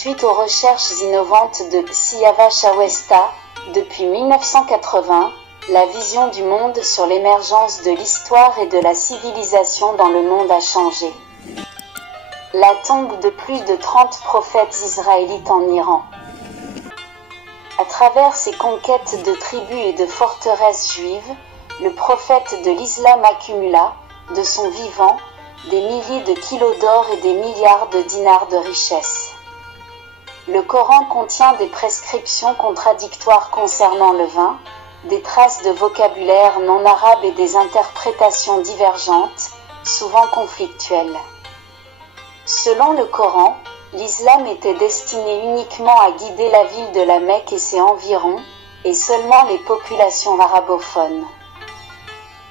Suite aux recherches innovantes de Siavash Awesta, depuis 1980, la vision du monde sur l'émergence de l'histoire et de la civilisation dans le monde a changé. La tombe de plus de 30 prophètes israélites en Iran. À travers ses conquêtes de tribus et de forteresses juives, le prophète de l'islam accumula, de son vivant, des milliers de kilos d'or et des milliards de dinars de richesse. Le Coran contient des prescriptions contradictoires concernant le vin, des traces de vocabulaire non arabe et des interprétations divergentes, souvent conflictuelles. Selon le Coran, l'islam était destiné uniquement à guider la ville de la Mecque et ses environs, et seulement les populations arabophones.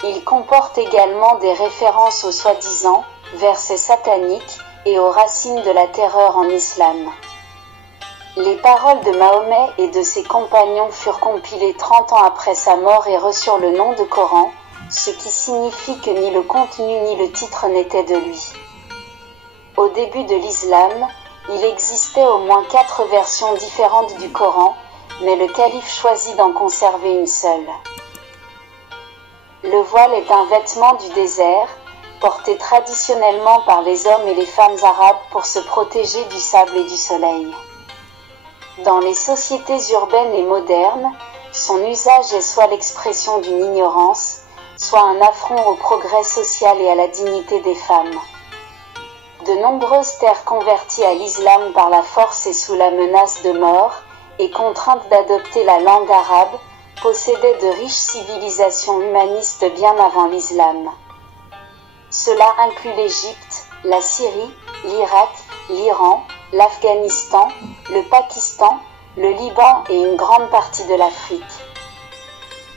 Il comporte également des références aux soi-disant versets sataniques et aux racines de la terreur en islam. Les paroles de Mahomet et de ses compagnons furent compilées 30 ans après sa mort et reçurent le nom de Coran, ce qui signifie que ni le contenu ni le titre n'étaient de lui. Au début de l'islam, il existait au moins 4 versions différentes du Coran, mais le calife choisit d'en conserver une seule. Le voile est un vêtement du désert, porté traditionnellement par les hommes et les femmes arabes pour se protéger du sable et du soleil. Dans les sociétés urbaines et modernes, son usage est soit l'expression d'une ignorance, soit un affront au progrès social et à la dignité des femmes. De nombreuses terres converties à l'islam par la force et sous la menace de mort, et contraintes d'adopter la langue arabe, possédaient de riches civilisations humanistes bien avant l'islam. Cela inclut l'Égypte, la Syrie, l'Irak, l'Iran, l'Afghanistan, le Pakistan, le Liban et une grande partie de l'Afrique.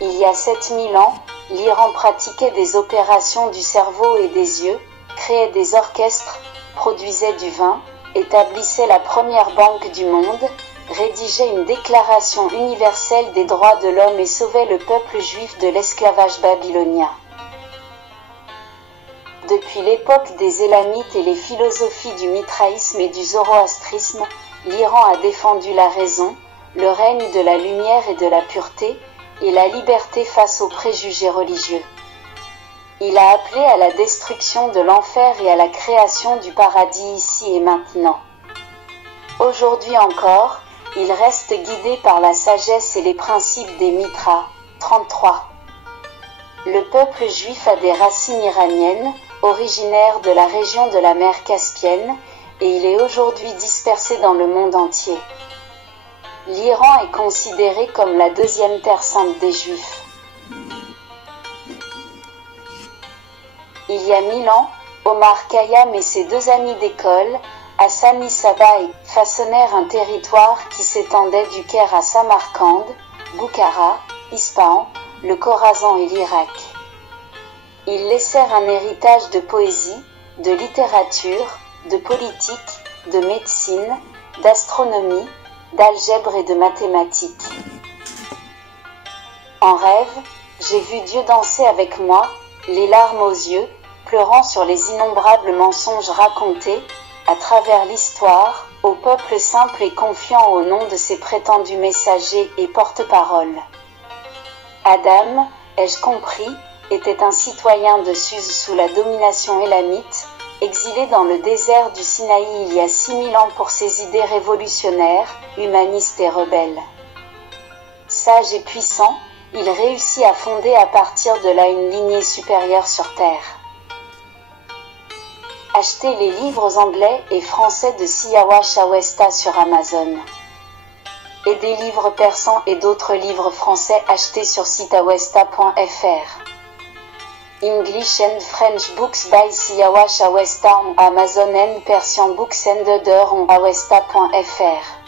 Il y a 7000 ans, l'Iran pratiquait des opérations du cerveau et des yeux, créait des orchestres, produisait du vin, établissait la première banque du monde, rédigeait une déclaration universelle des droits de l'homme et sauvait le peuple juif de l'esclavage babylonien. Depuis l'époque des Élamites et les philosophies du mitraïsme et du zoroastrisme, l'Iran a défendu la raison, le règne de la lumière et de la pureté, et la liberté face aux préjugés religieux. Il a appelé à la destruction de l'enfer et à la création du paradis ici et maintenant. Aujourd'hui encore, il reste guidé par la sagesse et les principes des Mitra. 33. Le peuple juif a des racines iraniennes, originaire de la région de la mer Caspienne, et il est aujourd'hui dispersé dans le monde entier. L'Iran est considéré comme la deuxième terre sainte des Juifs. Il y a 1000 ans, Omar Khayyam et ses 2 amis d'école, Hassani Sabbah, façonnèrent un territoire qui s'étendait du Caire à Samarcande, Boukhara, Ispahan, le Khorasan et l'Irak. Ils laissèrent un héritage de poésie, de littérature, de politique, de médecine, d'astronomie, d'algèbre et de mathématiques. En rêve, j'ai vu Dieu danser avec moi, les larmes aux yeux, pleurant sur les innombrables mensonges racontés, à travers l'histoire, au peuple simple et confiant au nom de ses prétendus messagers et porte-parole. Adam, ai-je compris, était un citoyen de Suse sous la domination élamite, exilé dans le désert du Sinaï il y a 6000 ans pour ses idées révolutionnaires, humanistes et rebelles. Sage et puissant, il réussit à fonder à partir de là une lignée supérieure sur Terre. Achetez les livres anglais et français de Siavash Awesta sur Amazon. Et des livres persans et d'autres livres français achetés sur site awesta.fr. English and French books by Siavash Awesta on Amazon and Persian books and other on awesta.fr.